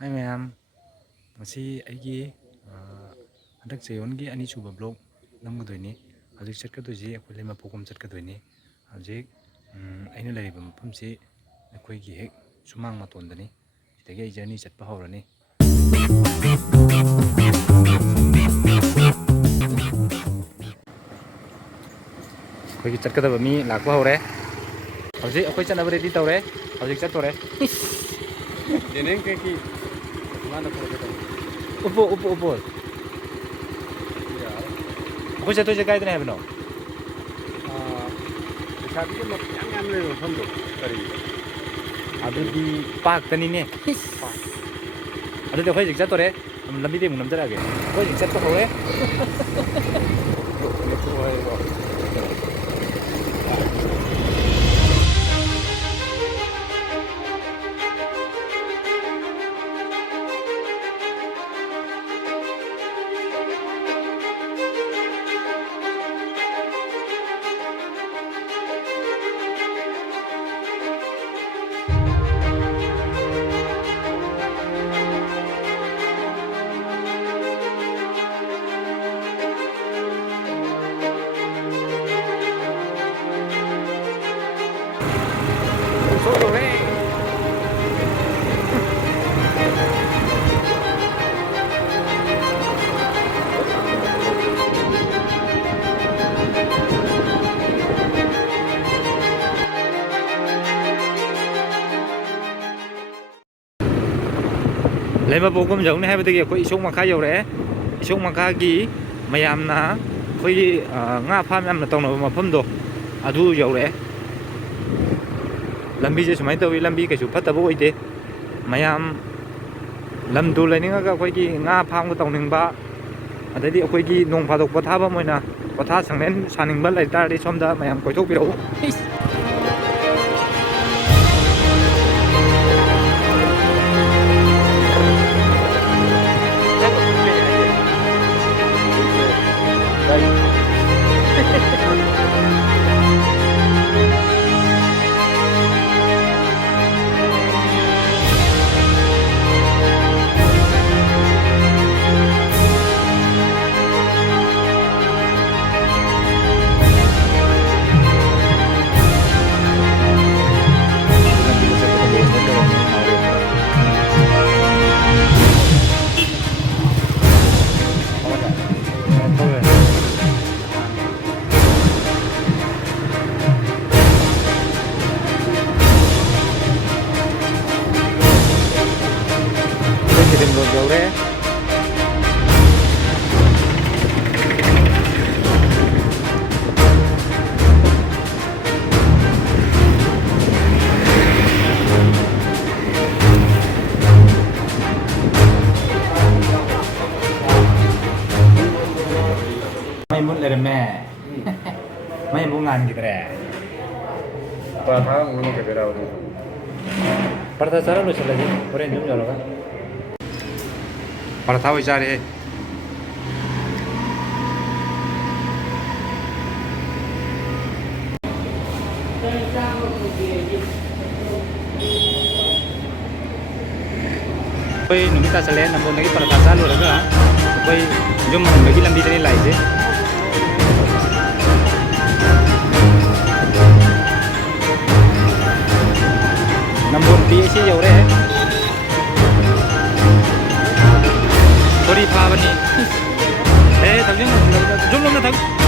Hai ma'am, ngasi aigi handak chayongi anisuba blog namgadoini hꯧzik chatkadoisi akhoi lema pokom chatkadoini hꯧzik aina lariba mafamsi akhoi hek sumang matondani sidagi ai journey chatpa hawrani akhoi chatkadaba mi lakpa hawre houzik akhoi chanaba ready tawre houzik chattore Jeneng kaki mana upo akhoi chattoise kaidana habno sabi ko yang le mafamdo kari adudi park tanine adudi akhoi jik chattore lambi de munam jarage akhoi jik chatpa hawre Lema pokom jaugne haibadagi akhoi isong makha yore isong makha gi mayamna akhoi nga pham yamna tawna mafamdo adu yore lambi je sumai tawi lambi kaisu phattaba oide mayam lamdu laininga akhoi gi nga pham ga tawningba adadi akhoi gi nong phadok pathaba moina patha sanglen saningba laitardi somda mayam koithok pirau Jauh mai muốn lên mẹ mai muốn ngàn gitu deh patha ngono ke berau ni pada cara lu lagi orang jum jalo kan pada tahu cari Koi numita selain nampun lagi pada tasal lu lagi lah koi jum bagi lambi tadi lai je nampun PAC jauh deh sorry pa bani thằng jum lom na thằng